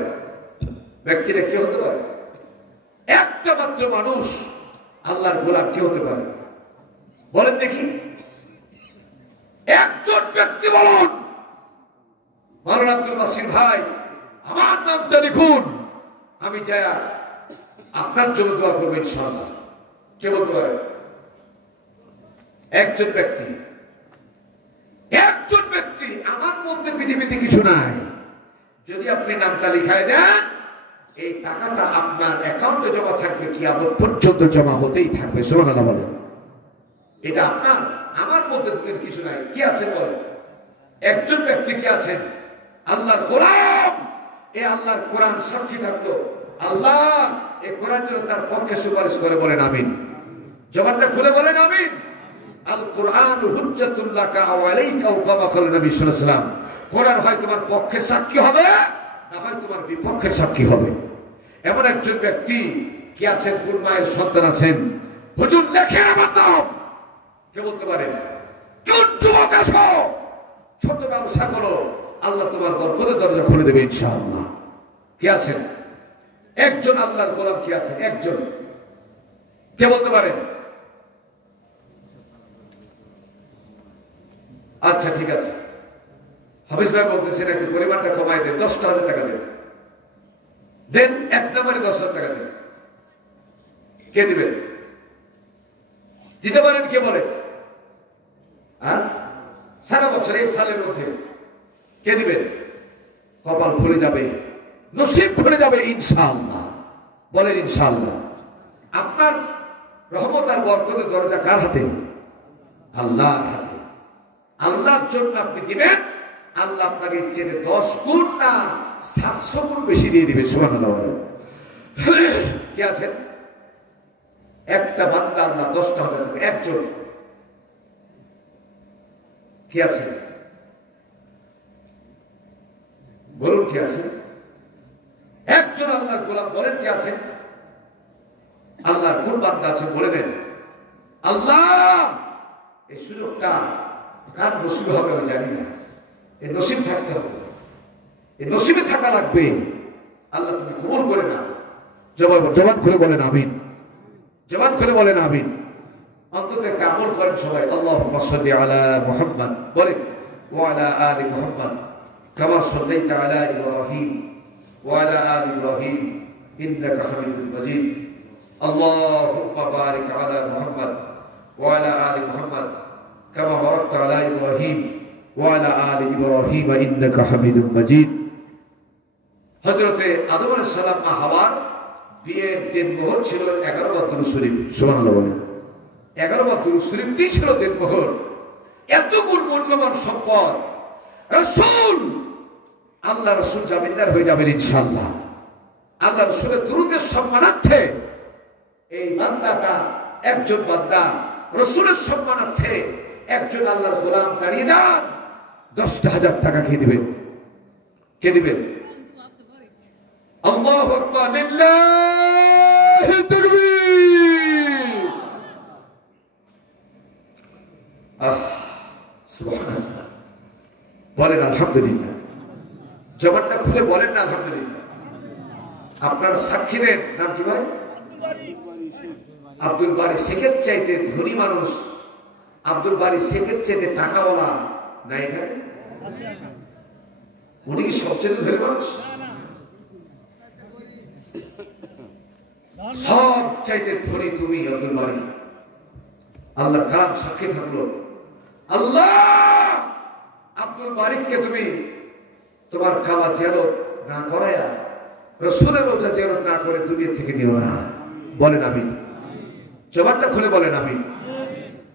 ব্যক্তিরা, কি হতে পারে? একটা মাত্র মানুষ আল্লাহর গোলাম কি হতে পারে বলেন দেখি? একজন ব্যক্তি বলুন। মাওলানা আব্দুল বাসির ভাই, আমার নামটা লিখুন, আমি চাই আপনার জন্য দোয়া করবো ইনশাআল্লাহ। কে বলতে পারে? একজন ব্যক্তি, একজন ব্যক্তি। আমার মধ্যে পৃথিবীতে কিছু নাই। যদি আপনি নামটা লিখায় দেন, এই টাকাটা আপনার অ্যাকাউন্টে জমা থাকবে, কিয়ামত পর্যন্ত জমা হতেই থাকবে। সুবহানাল্লাহ বলেন। এটা আপনার আমার মধ্যে কিছু নাই। কি আছেন বলেন? একজন ব্যক্তি কি আছেন? আল্লাহর গোলাম। এই আল্লাহর কোরআন সাক্ষী থাকলো, আল্লাহ এই কোরআন যেন তার পক্ষে সুপারিশ করে। বলেন আমিন। জবানটা খুলে বলেন আমিন। আল কোরআন হুজ্জাতুল লাকা ওয়া আলাইকা কামা ক্বালা নবী সাল্লাল্লাহু আলাইহি ওয়াসাল্লাম। কোরআন হয় তোমার পক্ষে সাক্ষী হবে, না হয় তোমার বিপক্ষে সাক্ষী হবে। এমন একজন ব্যক্তি কি আছেন? কোন মায়ের সন্তান আছেন? হুজুর লেখেন আমার নাম। কে বলতে পারেন? কোন যুবক আছো, ছোট ব্যবসা করো, আল্লাহ তোমার বরকতের দরজা খুলে দেবে ইনশাআল্লাহ। কি আছেন? একজন আল্লাহর গোলাম কি আছেন? একজন। কে বলতে পারেন? আচ্ছা ঠিক আছে, হাফিজ ভাই বলতেছেন একটু পরিমাণটা কমাই দেন, ১০,০০০ টাকা দেন। দেন, ১ নম্বরে ১০,০০০ টাকা দেন। কে দিবেন? দিতে পারেন? কে বলেন? সারা বছর এই সালের মধ্যে কে দিবেন? কপাল খুলে যাবে, নসিব খুলে যাবে ইনশাআল্লাহ। বলেন ইনশাআল্লাহ। আপনার রহমত আর বরকতের দরজা কার হাতে? আল্লাহর হাতে। আল্লাহর জন্য আপনি দিবেন, আল্লাহ আপনাকে চেনে 10 গুণ না 700 গুণ বেশি দিয়ে দিবে। সুবহানাল্লাহ। কে আছেন? একটা বান্দা আল্লাহ 10,০০০ টাকা। একজন। কি আছে বলুন? কি আছে? একজন আল্লাহর গোলাম। বলেন কে আছে? আল্লাহর কোন বান্দা আছে বলে দেন। আল্লাহ এই সুযোগটা কার নসিব হবে আমি জানি না, এই নসিব থাকতে হবে, এই নসিবে থাকা লাগবে। আল্লাহ তুমি কবুল করে না। জবান খুলে বলেন আমিন। জবান খুলে বলেন আমিন। অন্তত একটা আমল করেন সবাই। আল্লাহুম্মা সাল্লি আলা মুহাম্মাদ। বলেন ওয়া আলা আলি মুহাম্মাদ কামা সাল্লাইতা আলা ইব্রাহিম ওয়া আলা আলি ইব্রাহিম ইন্নাকা হামিদুল মাজিদ। আল্লাহুম্মা বারিক আলা মুহাম্মাদ ওয়া আলা আলি মুহাম্মাদ কামা বারাকতা আলা ইব্রাহিম ওয়া আলা আলি ইব্রাহিম ইন্নাকা হামিদুল মাজিদ। হযরতে আদম আলাইহিস সালাম হাওয়ার বিয়ের দিনমোহর ছিল 11 বার দুরূদ শরীফ। সুবহানাল্লাহ বলেন। 11 বার দুরূদ শরীফটি ছিল দিনমোহর। এত গুণ মূল্যবান সম্পদ। রাসূল, আল্লাহ রাসূল জামিনদার হয়ে যাবেন ইনশাআল্লাহ। আল্লাহ রাসূলের দুরূদের সম্মানার্থে এই বান্দাটা, একজন বান্দা রাসূলের সম্মানার্থে একজন আল্লাহর গোলাম দাঁড়িয়ে যান, 10,০০০ টাকা কে দিবেন? কে দিবেন? আল্লাহু আকবার, লিল্লাহি তাকবীর। সুবহানাল্লাহ। বলেন আলহামদুলিল্লাহ। জবানটা খুলে বলেন না আলহামদুলিল্লাহ। আপনার সাক্ষী দেন। নাম কি ভাই? আব্দুল বারী শেখের চাইতে ধনী মানুষ, আব্দুল বারী শেখের চাইতে টাকাওয়ালা না এখানে? উনি কি সবচেয়ে ধনী মানুষ? সব চাইতে ধনী তুমি আব্দুল বারী। আল্লাহ কালাম সাক্ষী থাকলো। আল্লাহ আব্দুল বারীকে তুমি তোমার কাবা জিয়ারত না করায়া রাসূলের রওজা জিয়ারত না করে দুনিয়া থেকে নিও না। বলেন আমিন। জবানটা খুলে বলেন আমিন।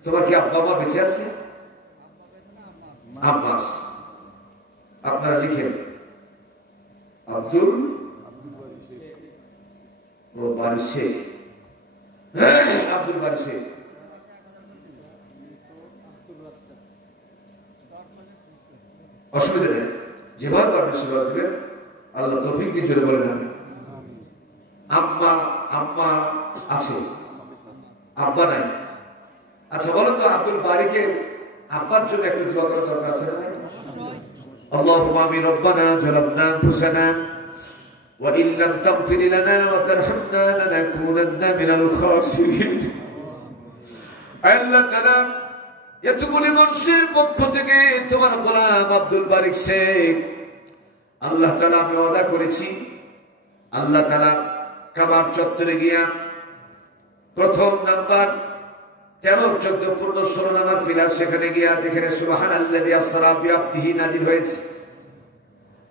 তোমার কি আব্বা মা বেঁচে আছে? আব্বা আপনারা লিখেন আব্দুল বারী শেখ। আব্দুল বারী শেখ। অসুবিধা নেই, যেভাবে পারবেন সেভাবে দিবেন। আল্লাহ তৌফিক দিয়ে জোরে বলেন আমিন। আম্মা আম্মা আছে, আব্বা নাই। আচ্ছা বলেন তো আব্দুল বারীকে আব্বার জন্য একটু দোয়া করার দরকার আছে না? আল্লাহুম্মা আমিন। রব্বানা যালামনা আনফুসানা ওয়া ইন লাম তাগফির লানা ওয়া তারহামনা লানাকুনান্না মিনাল খাসিরিন। আল্লাহ তাআলা এতগুলি মানুষের পক্ষ থেকে তোমার গোলাম আব্দুল বারী শেখ, আল্লাহ তাআলা আমি ওয়াদা করেছি, আল্লাহ তাআলা কাবার চত্বরে গিয়া প্রথম নাম্বার 13, 14, 15, 16 নাম্বার পিলার, সেখানে গিয়া যেখানে সুবহানাল্লাযী আসরা বিআবদিহি নাজিল হয়েছে,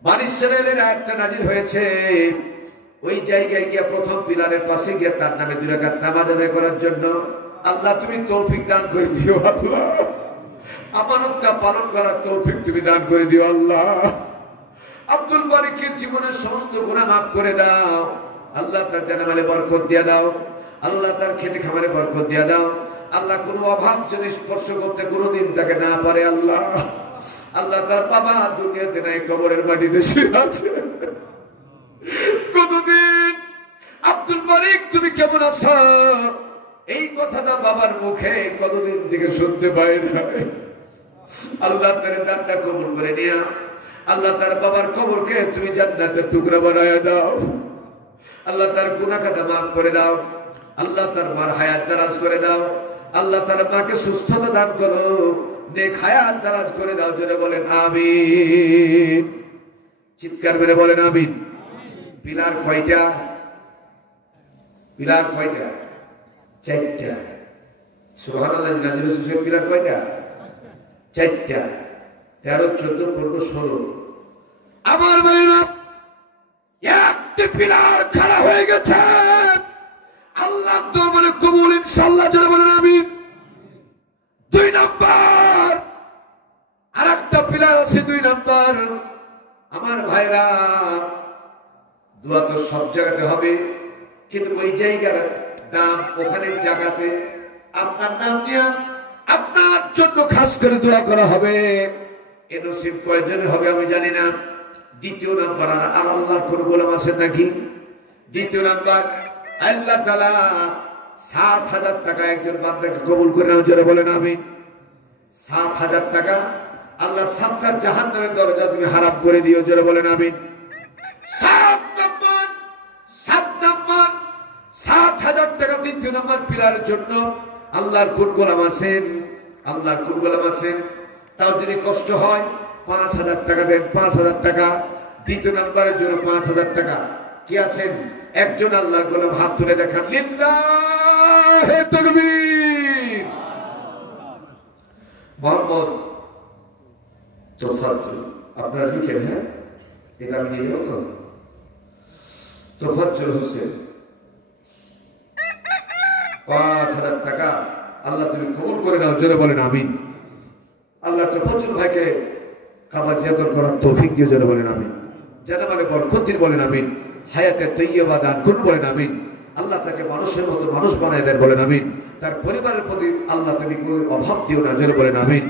বনী ইসরাঈলের আয়াতটা নাজিল হয়েছে, ওই জায়গায় গিয়া প্রথম পিলারের পাশে গিয়া তার নামে 2 রাকাত নামাজ আদায় করার জন্য আল্লাহ তুমি তৌফিক দান করে দিও। আল্লাহ আমানতটা পালন করার তৌফিক তুমি দান করে দিও। আল্লাহ আব্দুল বারীকে জীবনের সমস্ত গুনাহ মাফ করে দাও। আল্লাহ তার জানামালে বরকত দিয়া দাও। আল্লাহ তার খেতে খামারে বরকত দিয়া দাও। আল্লাহ কোনো অভাব যেন স্পর্শ করতে কোনোদিন তাকে না পারে। আল্লাহ আল্লাহ তার বাবা দুনিয়াতে নাই, কবরের মাটিতে শুয়ে আছে। কতদিন আব্দুল বারী তুমি কেমন আছো এই কথাটা বাবার মুখে কতদিন থেকে শুনতে পাই না। আল্লাহ তার দানটা কবুল করে নিয়া আল্লাহ তার বাবার কবরকে তুমি জান্নাতের টুকরা বানায়া দাও। আল্লাহ তার গুনাহ খাতা মাফ করে দাও। আল্লাহ তার মার হায়াত দারাজ করে দাও। আল্লাহ তার মাকে সুস্থতা দান করো, নেক হায়াত দারাজ করে দাও। জোরে বলেন আমিন। চিৎকার করে বলেন আমিন। পিলার কয়টা? পিলার কয়টা? 4টা। সুবহানাল্লাহ। নাজিল হয়েছে পিলার কয়টা? 4টা। 13, 14, 15, 16। আমার ভাইরা একটি পিলার খাড়া হয়ে গেছে, আল্লাহ দরবারে কবুল ইনশাআল্লাহ। জোরে বলেন আমিন। 2 নাম্বার আরেকটা পিলার আছে, 2 নাম্বার। আমার ভাইরা দোয়া তো সব জায়গাতে হবে, কিন্তু ওই জায়গার নাম ওখানে জায়গাতে আপনার নাম দিয়ে আপনার জন্য খাস করে দোয়া করা হবে। এ নসিব কয়জনের হবে আমি জানি না। 2 নাম্বার আর আল্লাহর কোন গোলাম আছেন নাকি? 2 নাম্বার আল্লাহ তাআলা 7,000 টাকা একজন বান্দাকে কবুল করে নাও। জোরে বলেন আমিন। 7,000 টাকা আল্লাহ 7টা জাহান্নামের দরজা তুমি হারাম করে দিও। জোরে বলেন আমিন। 7 নাম্বার 7,000 টাকা 2 নাম্বার পিলারের জন্য। আল্লাহর কোন গোলাম আছেন? আল্লাহর কোন গোলাম আছেন? তাও যদি কষ্ট হয় 5,000 টাকা দেন। 5,000 টাকা 2 নাম্বারের জন্য 5,000 টাকা। কি আছেন? একজন আল্লাহর গোলাম হাত তুলে দেখান। লিল্লাহে তাকবীর। মোহাম্মদ তোফাজ্জল, আপনারা লিখেন। হ্যাঁ, এটা আমি নিয়ে যাবো তো। তোফাজ্জল হোসেন 5,000 টাকা আল্লাহ তুমি কবুল করে নাও। জোরে বলেন আমিন। আল্লাহ তোফাজ্জল ভাইকে খাবার জিয়াদত করার তৌফিক দিয়ে জোরে বলেন আমিন। জানামালে বরকত দিন বলেন আমিন। হায়াতে তৈয়বা দান করুন বলেন আমিন। আল্লাহ তাকে মানুষের মতো মানুষ বানায় দেন বলেন আমিন। তার পরিবারের প্রতি আল্লাহ তুমি কোনো অভাব দিও না। জোরে বলেন আমিন।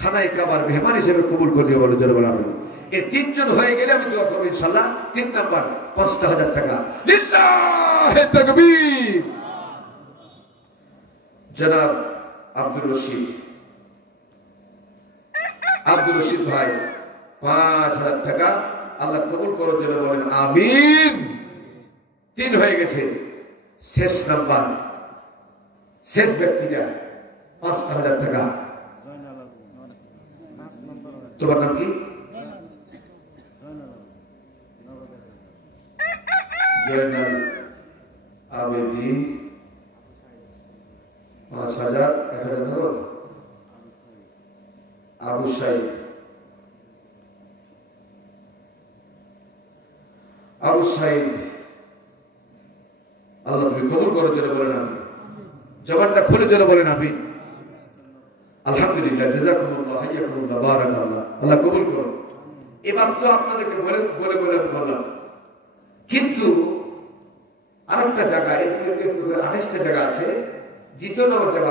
খানায় কাবার মেহমান হিসেবে কবুল করে দিও বলে জোরে বলেন আমিন। এই 3 জন হয়ে গেলে আমি দোয়া করব ইনশাআল্লাহ। 3 নাম্বার 5,000 টাকা। লিল্লাহে তাকবীর। জনাব আব্দুর রশিদ ভাই 5,000 টাকা আল্লাহ কবুল করো। জোরে বলেন আমিন। 3 হয়ে গেছে। শেষ নাম্বার, শেষ ব্যক্তিটা 5,000 টাকা। তোমার নাম কি? জয়নাল আবেদিন। 5,000 1,000 নগদ। আবু সাইদ আবু সাইদ, আল্লাহ তুমি কবুল করো, জোরে বলেন আমিন। জবানটা খুলে জোরে বলেন আমিন। আলহামদুলিল্লাহ, জাযাকুমুল্লাহ, হাইয়াকুমুল্লাহ, বারাকাল্লাহ। আল্লাহ কবুল করো। এবার তো আপনাদেরকে বলে আমি করলাম, কিন্তু আরেকটা জায়গায় 28টা জায়গা আছে, দ্বিতীয় নম্বর জায়গা